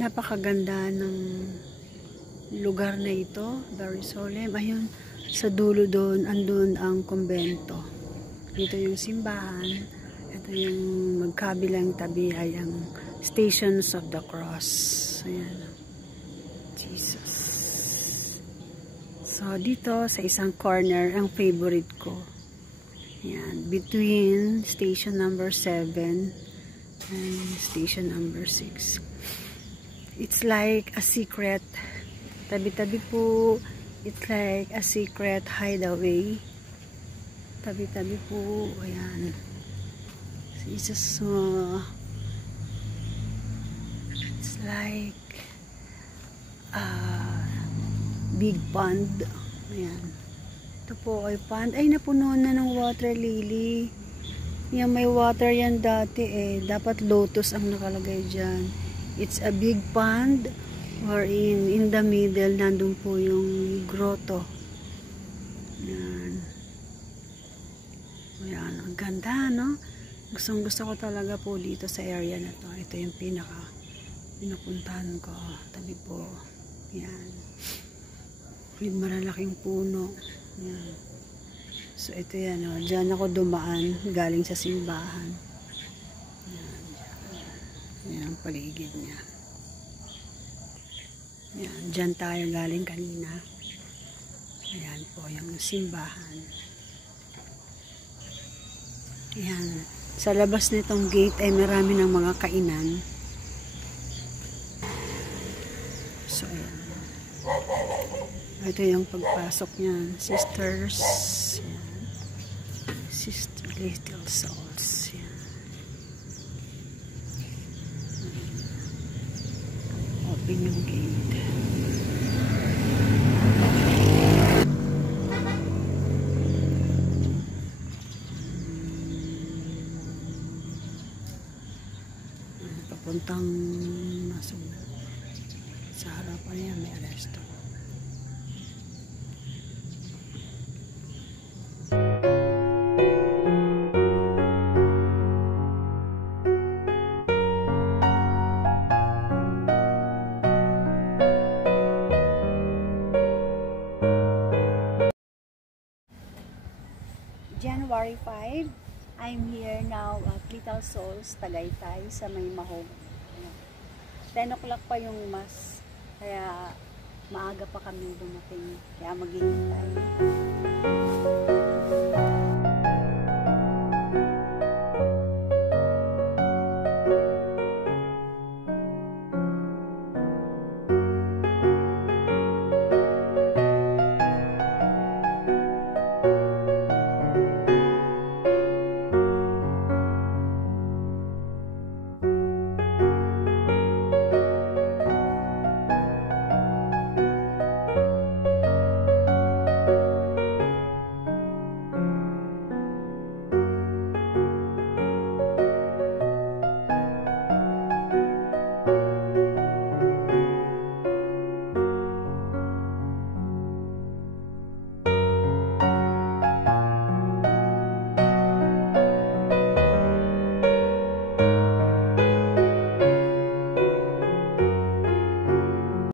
Napakaganda ng lugar na ito, very solemn. Ayun, sa dulo doon, andun ang kumbento. Dito yung simbahan. Ito yung magkabilang tabi ay ang Stations of the Cross. Ayan. Jesus. So, dito sa isang corner, ang favorite ko. Ayan, between station number 7 and station number 6. It's like a secret. Tabi-tabi po. It's like a secret hideaway. Tabi-tabi po. Ayan. It's just it's like a big pond. Ayan. Ito po ay pond. Ay, napuno na ng water lily. Yan, may water yan dati eh. Dapat lotus ang nakalagay dyan. It's a big pond or in the middle nandun po yung grotto. Yan. Yan, ang ganda, no? Gustong gusto ko talaga po dito sa area na to. Ito yung pinupuntahan ko. Tabi po. Yan. May malalaking puno. Yan. So ito yan, no? Diyan ako dumaan galing sa simbahan. Yan ang paligid niya. Yan, dyan tayo galing kanina. Ayan po yung simbahan. Yan. Sa labas nitong gate ay marami ng mga kainan. So, ayan. Ito yung pagpasok niyan. Sisters. Yan. Sister Little Souls. Yan. Open yung gate. Papuntang sa harapan niya may aresto. January 5, I'm here now at Little Souls, Tagaytay, sa may Mahog. 10 o'clock pa yung mass, kaya maaga pa kami dumating, kaya maghihintay.